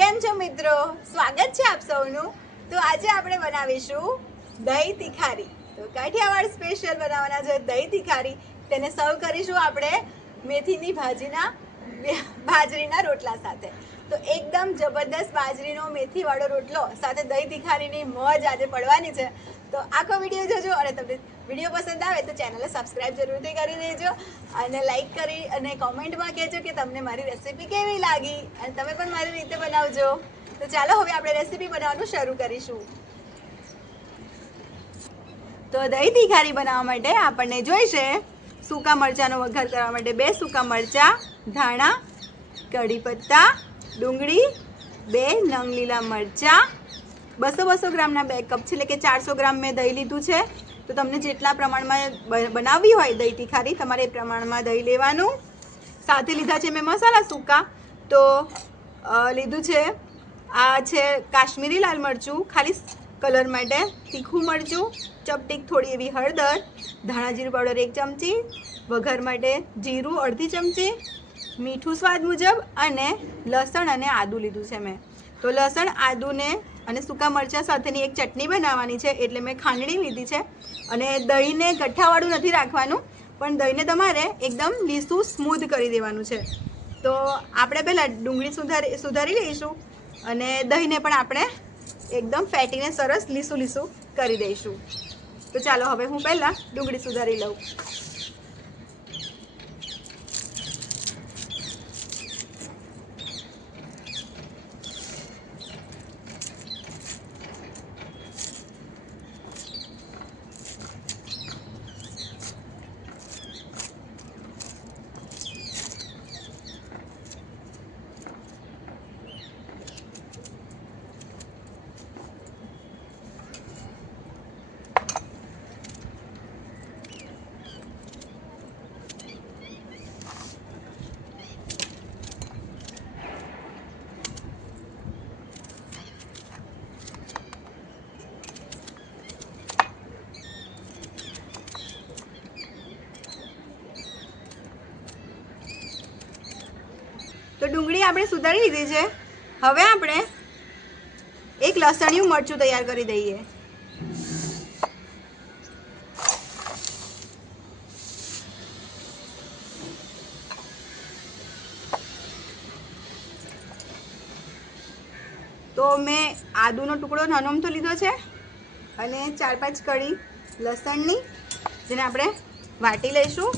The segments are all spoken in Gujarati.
કેમ છો મિત્રો? સ્વાગત છે આપ સૌનું. તો આજે આપણે બનાવીશું દહીં તિખારી. તો કાઠિયાવાડ સ્પેશિયલ બનાવવાના છે દહીં તિખારી. તેને સર્વ કરીશું આપણે મેથીની ભાજીના બાજરીના રોટલા સાથે. તો એકદમ જબરદસ્ત બાજરીનો મેથીવાળો રોટલો સાથે દહીં તિખારીની મોજ આજે પડવાની છે. તો આખો વીડિયો જોજો અને તમને વીડિયો પસંદ આવે તો ચેનલને સબસ્ક્રાઈબ જરૂરથી કરી દેજો અને લાઈક કરી અને કોમેન્ટમાં કહેજો કે તમને મારી રેસીપી કેવી લાગી અને તમે પણ મારી રીતે બનાવજો. તો ચાલો હવે આપણે રેસીપી બનાવવાનું શરૂ કરીશું. તો દહીં તિખારી બનાવવા માટે આપણને જોઈશે સૂકા મરચાંનો વઘાર કરવા માટે બે સૂકા મરચાં, ધાણા કઢી પત્તા ડુંગળી, બે નંગ લીલા મરચાં. બસો બસો ગ્રામના બે કપ છે, એટલે કે ચારસો ગ્રામ મેં દહીં લીધું છે. તો તમને જેટલા પ્રમાણમાં બનાવવી હોય દહીં તીખારી, તમારે એ પ્રમાણમાં દહીં લેવાનું. સાથે લીધા છે મેં મસાલા સૂકા. તો લીધું છે, આ છે કાશ્મીરી લાલ મરચું, ખાલી કલર માટે. તીખું મરચું, ચપટીક થોડી એવી હળદર, ધાણા જીરું પાવડર એક ચમચી, વઘાર માટે જીરું અડધી ચમચી, મીઠું સ્વાદ મુજબ અને લસણ અને આદું લીધું છે મેં. તો લસણ, આદુને અને સૂકા મરચાં સાથેની એક ચટણી બનાવવાની છે એટલે મેં ખાંડણી લીધી છે અને દહીંને ગઠ્ઠાવાળું નથી રાખવાનું, પણ દહીંને તમારે એકદમ લીસું સ્મૂધ કરી દેવાનું છે. તો આપણે પહેલાં ડુંગળી સુધારી સુધારી લઈશું અને દહીંને પણ આપણે એકદમ ફેટીને સરસ લીસું લીસું કરી દઈશું. તો ચાલો હવે હું પહેલાં ડુંગળી સુધારી લઉં. તો ડુંગળી આપણે સુધારી લીધી છે. હવે આપણે એક લસણિયું મરચું તૈયાર કરી દઈએ. તો મેં આદુનો ટુકડો નાનો તો લીધો છે અને ચાર પાંચ કળી લસણની, જેને આપણે વાટી લઈશું.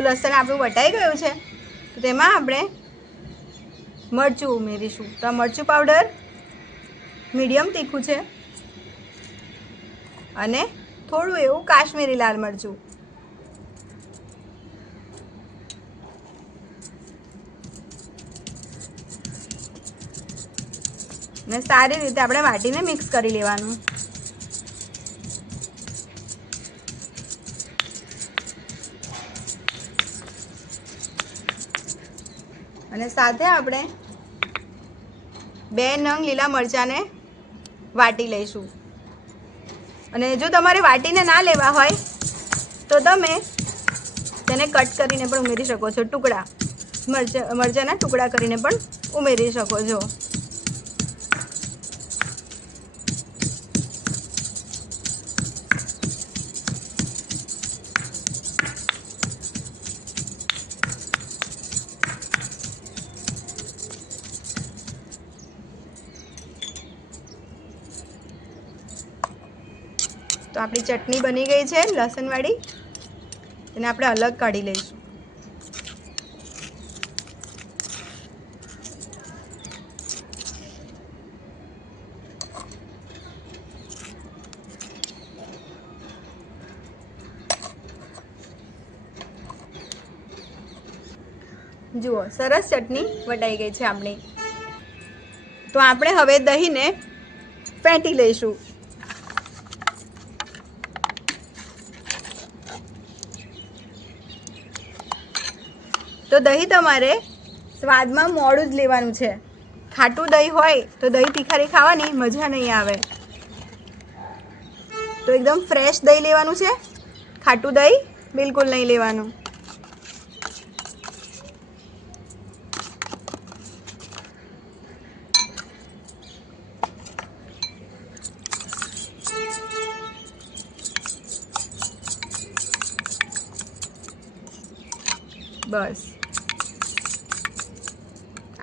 તો લસણ આપણું વટાઈ ગયું છે. તો તેમાં આપણે મરચું ઉમેરીશું. તો મરચું પાવડર મીડિયમ તીખું છે. અને થોડું એવું કાશ્મીરી લાલ મરચું. ને સારી રીતે આપણે વાટીને મિક્સ કરી લેવાનું. અને સાથે આપણે બે નંગ લીલા મરચાંને વાટી લઈશું. અને જો તમારે વાટીને ના લેવા હોય, તો તમે તેને કટ કરીને પણ ઉમેરી શકો છો. ટુકડા. મરચાં, મરચાંના ટુકડા કરીને પણ ઉમેરી શકો છો. આપણી ચટણી બની ગઈ છે, લસણવાળી. એને આપણે અલગ કાઢી લઈશું. જુઓ, સરસ ચટણી વટાઈ ગઈ છે આપણી. તો આપણે હવે દહીંને ફેંટી લઈશું. તો દહીં તમારે સ્વાદમાં મોડું જ લેવાનું છે. ખાટું દહીં હોય તો દહીં તીખારી ખાવાની મજા નહીં આવે. તો એકદમ ફ્રેશ દહીં લેવાનું છે. ખાટું દહીં બિલકુલ નહીં લેવાનું. બસ.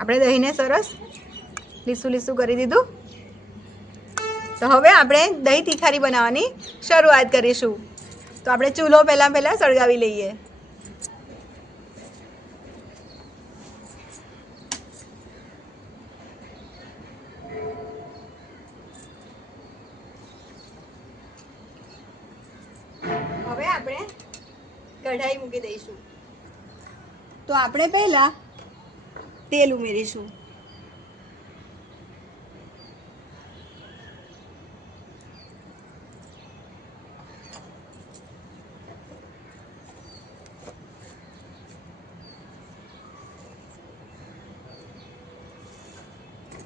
આપણે દહીંને સરસ લીસું લીસું કરી દીધું. તો હવે આપણે દહીં તીખારી બનાવવાની શરૂઆત કરીશું. તો આપણે ચૂલો પહેલાં પહેલાં સળગાવી લઈએ. હવે આપણે કઢાઈ મૂકી દઈશું. તો આપણે પહેલાં તેલ ઉમેરીશું.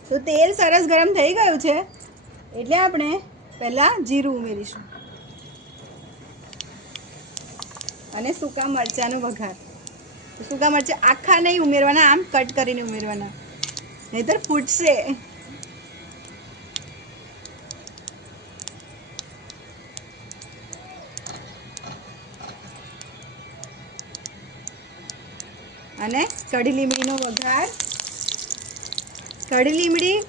તો તેલ સરસ ગરમ થઈ ગયું છે, એટલે આપણે પહેલાં જીરું ઉમેરીશું. અને સૂકા મરચાંનો વઘાર. સૂકા મરચાં આખા નહીં ઉમેરવાના, આમ કટ કરીને ઉમેરવાના. નહીતર ફૂટશે. અને કઢી લીમડીનો વઘાર. કઢી લીમડી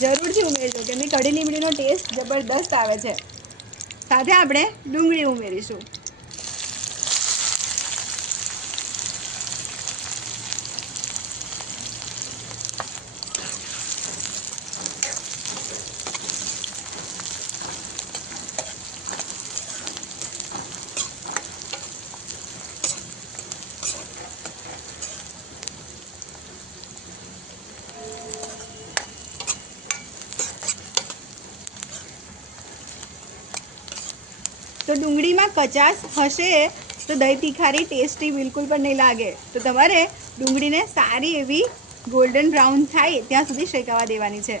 જરૂરથી ઉમેરજો કેમ કે કઢી લીમડીનો ટેસ્ટ જબરદસ્ત આવે છે. સાથે આપણે ડુંગળી ઉમેરીશું. તો ડુંગળીમાં કચાશ હશે તો દહીં તીખારી ટેસ્ટી બિલકુલ પણ નહીં લાગે. તો તમારે ડુંગળીને સારી એવી ગોલ્ડન બ્રાઉન થાય ત્યાં સુધી શેકાવા દેવાની છે.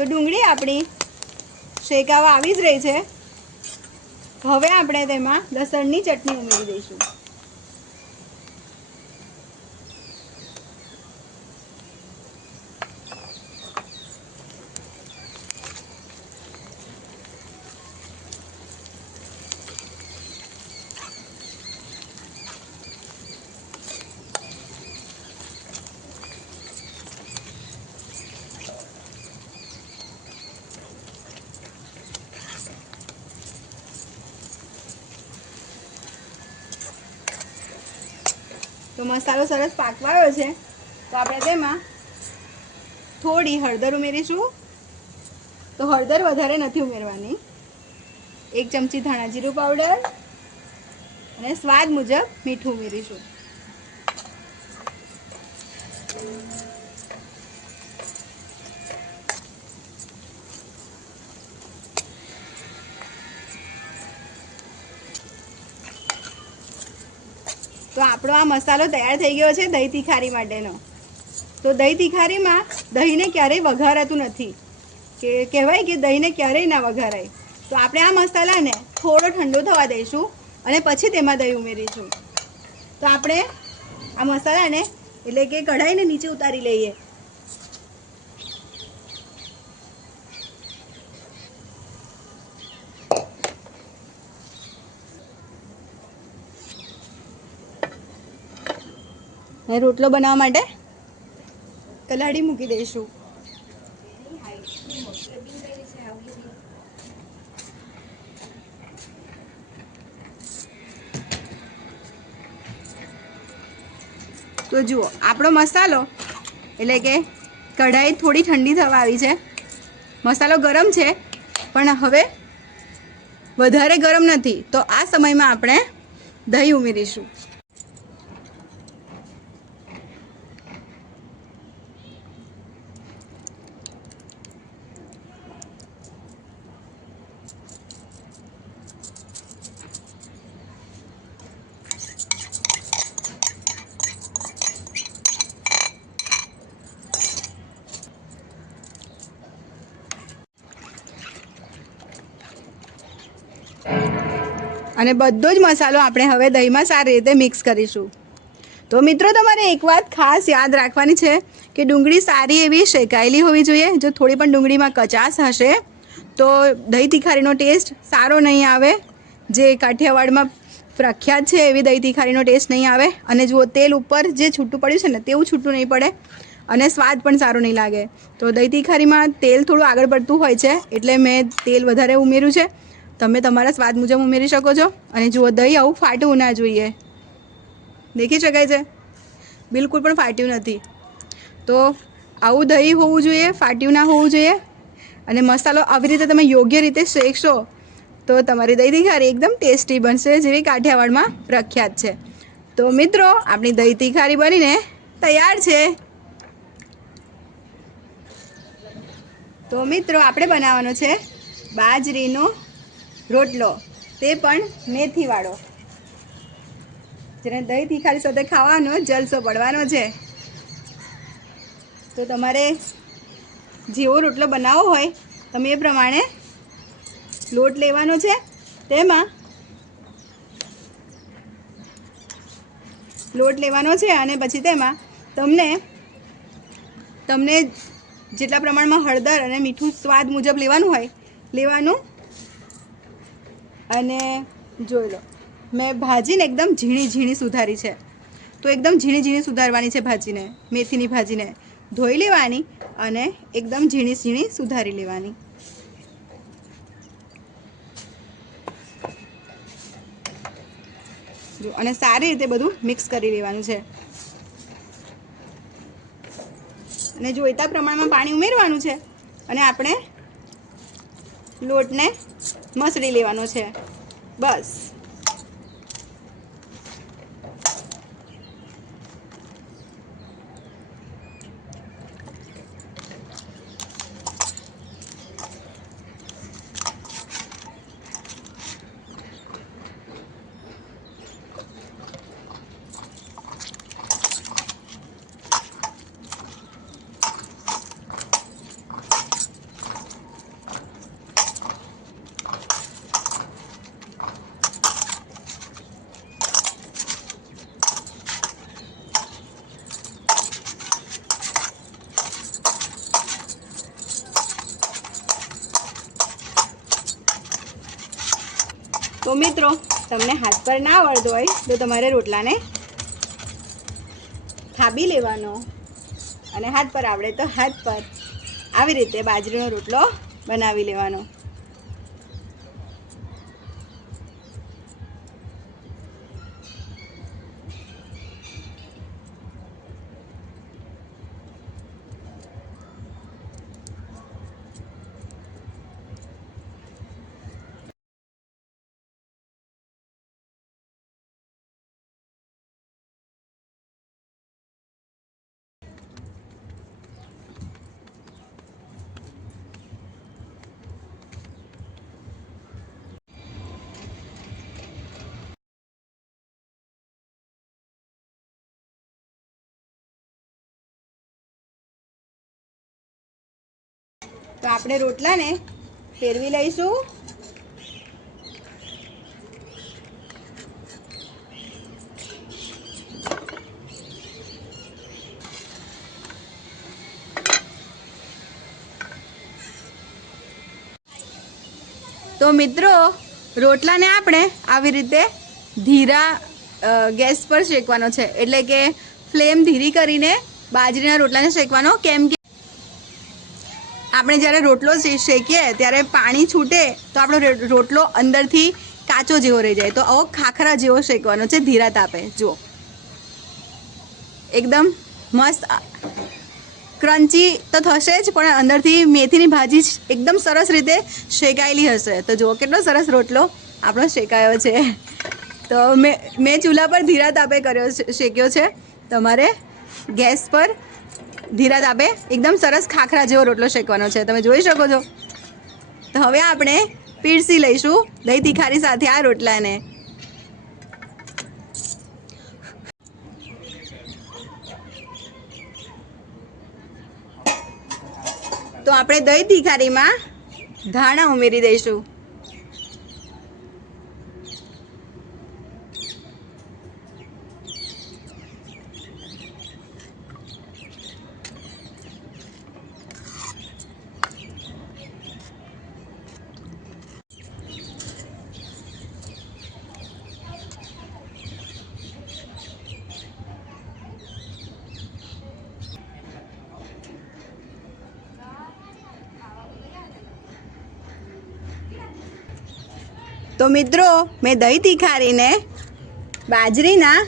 તો ડુંગળી આપણી શેકાવા આવી જ રહી છે. હવે આપણે તેમાં લસણની ચટણી ઉમેરી દઈશું. તો મસાલો સરસ પાકવાયો છે. તો આપણે તેમાં થોડી હળદર ઉમેરીશું. તો હળદર વધારે નથી ઉમેરવાની. એક ચમચી ધાણા જીરું પાવડર અને સ્વાદ મુજબ મીઠું ઉમેરીશું. તો આપણો આ મસાલો તૈયાર થઈ ગયો છે દહીં તીખારી માટેનો. તો દહીં તીખારીમાં દહીંને ક્યારેય વઘારાતું નથી. કે કહેવાય કે દહીંને ક્યારેય ના વઘારાય. તો આપણે આ મસાલાને થોડો ઠંડો થવા દઈશું અને પછી તેમાં દહીં ઉમેરીશું. તો આપણે આ મસાલાને એટલે કે કઢાઈને નીચે ઉતારી લઈએ. રોટલો બનાવવા માટે કલાડી મૂકી દઈશું. તો જુઓ, આપણો મસાલો એટલે કે કઢાઈ થોડી ઠંડી થવા આવી છે. મસાલો ગરમ છે, પણ હવે વધારે ગરમ નથી. તો આ સમયમાં આપણે દહીં ઉમેરીશું. અને બધો જ મસાલો આપણે હવે દહીંમાં સારી રીતે મિક્સ કરીશું. તો મિત્રો, તમારે એક વાત ખાસ યાદ રાખવાની છે કે ડુંગળી સારી એવી શેકાયેલી હોવી જોઈએ. જો થોડી પણ ડુંગળીમાં કચાશ હશે, તો દહીં તિખારીનો ટેસ્ટ સારો નહીં આવે. જે કાઠિયાવાડમાં પ્રખ્યાત છે એવી દહીં તિખારીનો ટેસ્ટ નહીં આવે. અને જુઓ, તેલ ઉપર જે છૂટું પડ્યું છે ને, તેવું છૂટું નહીં પડે અને સ્વાદ પણ સારો નહીં લાગે. તો દહીં તિખારીમાં તેલ થોડું આગળ પડતું હોય છે, એટલે મેં તેલ વધારે ઉમેર્યું છે. તમે તમારા સ્વાદ મુજબ ઉમેરી શકો છો. અને જુઓ, દહીં આવું ફાટવું ના જોઈએ. દેખી શકાય છે? બિલકુલ પણ ફાટ્યું નથી. તો આવું દહીં હોવું જોઈએ, ફાટ્યું ના હોવું જોઈએ. અને મસાલો આવી રીતે તમે યોગ્ય રીતે શેકશો, તો તમારી દહીં તીખારી એકદમ ટેસ્ટી બનશે જેવી કાઠિયાવાડમાં પ્રખ્યાત છે. તો મિત્રો, આપણી દહીં તીખારી બનીને તૈયાર છે. તો મિત્રો, આપણે બનાવવાનો છે બાજરીનો રોટલો. તે પણ મેથીવાળો. જેને દહીં તીખારી સાથે ખાવાનો જલસો પડવાનો છે. તો તમારે જેવો રોટલો બનાવવો હોય, તમે એ પ્રમાણે લોટ લેવાનો છે. તેમાં લોટ લેવાનો છે અને પછી તેમાં તમને તમને જેટલા પ્રમાણમાં હળદર અને મીઠું સ્વાદ મુજબ લેવાનું હોય, લેવાનું અને જોઈ લો, મેં ભાજીને એકદમ ઝીણી ઝીણી સુધારી છે. તો એકદમ ઝીણી ઝીણી સુધારવાની છે ભાજીને, મેથીની ભાજીને. ધોઈ લેવાની અને એકદમ ઝીણી ઝીણી સુધારી લેવાની. જો, અને સારી રીતે બધું મિક્સ કરી લેવાનું છે. અને જોઈતા પ્રમાણમાં પાણી ઉમેરવાનું છે, અને આપણે લોટને મસળી લેવાનો છે. બસ. મિત્રો, તમને હાથ પર ના વળતો હોય તો તમારે રોટલાને થાબી લેવાનો. અને હાથ પર આવડે તો હાથ પર આવી રીતે બાજરીનો રોટલો બનાવી લેવાનો. તો આપણે રોટલાને ફેરવી લઈશું. તો મિત્રો, રોટલાને આપણે આવી રીતે ધીરા ગેસ પર શેકવાનો છે. એટલે કે ફ્લેમ ધીરી કરીને બાજરીના રોટલાને શેકવાનો. કેમ કે આપણે જ્યારે રોટલો શેકીએ, ત્યારે પાણી છૂટે, તો આપણો રોટલો અંદરથી કાચો જેવો રહી જાય. તો આવો ખાખરા જેવો શેકવાનો છે, ધીરા તાપે. જુઓ. એકદમ મસ્ત ક્રન્ચી તો થશે જ, પણ અંદરથી મેથીની ભાજી એકદમ સરસ રીતે શેકાયેલી હશે. તો જુઓ કેટલો સરસ રોટલો આપણો શેકાયો છે. તો મેં મેં ચૂલા પર ધીરા તાપે કર્યો શેક્યો છે. તમારે ગેસ પર ધીરા તાપે એકદમ સરસ ખાખરા જેવો રોટલો શેકવાનો છે. તમે જોઈ શકો છો. તો હવે આપણે પીરસી લઈશું. દહીં તીખારી સાથે આ રોટલાને. તો આપણે દહીં તીખારીમાં ધાણા ઉમેરી દઈશું. તો મિત્રો, મેં દહીં તીખારીને બાજરીના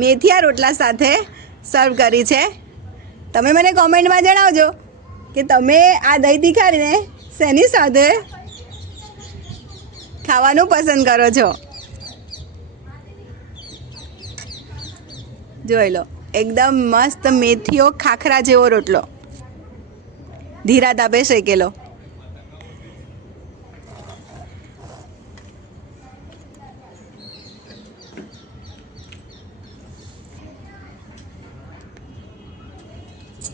મેથિયા રોટલા સાથે સર્વ કરી છે. તમે મને કોમેન્ટમાં જણાવજો કે તમે આ દહીં તીખારીને શેની સાથે ખાવાનું પસંદ કરો છો? જોઈ લો, એકદમ મસ્ત મેથીઓ ખાખરા જેવો રોટલો. ધીરા તાપે શેકેલો.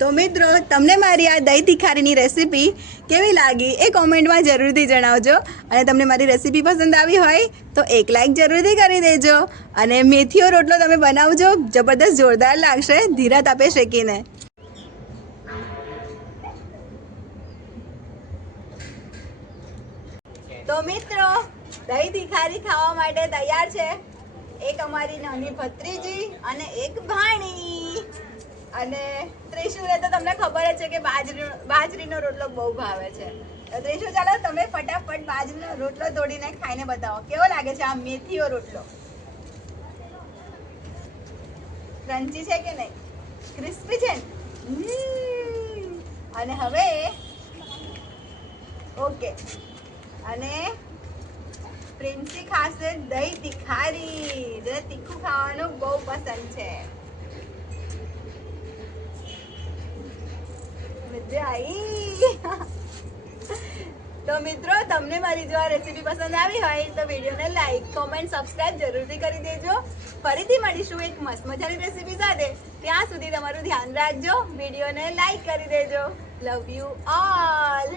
તો મિત્રો, તમને મારી આ દહીં તીખારીની રેસીપી કેવી લાગી એ કોમેન્ટમાં જરૂરથી જણાવજો. અને તમને મારી રેસીપી પસંદ આવી હોય તો એક લાઈક જરૂરથી કરી દેજો. અને મેથીઓ રોટલો તમે બનાવજો, જબરદસ્ત જોરદાર લાગશે ધીરા તાપે શેકીને. તો મિત્રો, દહીં તીખારી ખાવા માટે તૈયાર છે એક અમારી નાની ભત્રીજી અને એક ભાણી. અને ત્રિશુને તો તમને ખબર જ છે કે બાજરી બાજરીનો રોટલો બહુ ભાવે છે. ત્રિશુ, ચાલો તમે ફટાફટ બાજરીનો રોટલો તોડીને ખાઈને બતાવો. કેવો લાગે છે આ મેથીઓ રોટલો? ક્રન્ચી છે કે નહીં? ક્રિસ્પી છે ને. અને હવે ઓકે. અને પ્રિન્સી ખાસે દહીં તીખારી. જે તીખું ખાવાનું બહુ પસંદ છે. મજા આવી તો મિત્રો, તમને મારી જો આ રેસીપી પસંદ આવી હોય, તો વિડીયોને લાઈક કોમેન્ટ સબસ્ક્રાઇબ જરૂરથી કરી દેજો. ફરીથી મળીશું એક મસ્ત મજાની રેસીપી સાથે. ત્યાં સુધી તમારું ધ્યાન રાખજો, વિડીયોને લાઈક કરી દેજો. Love you all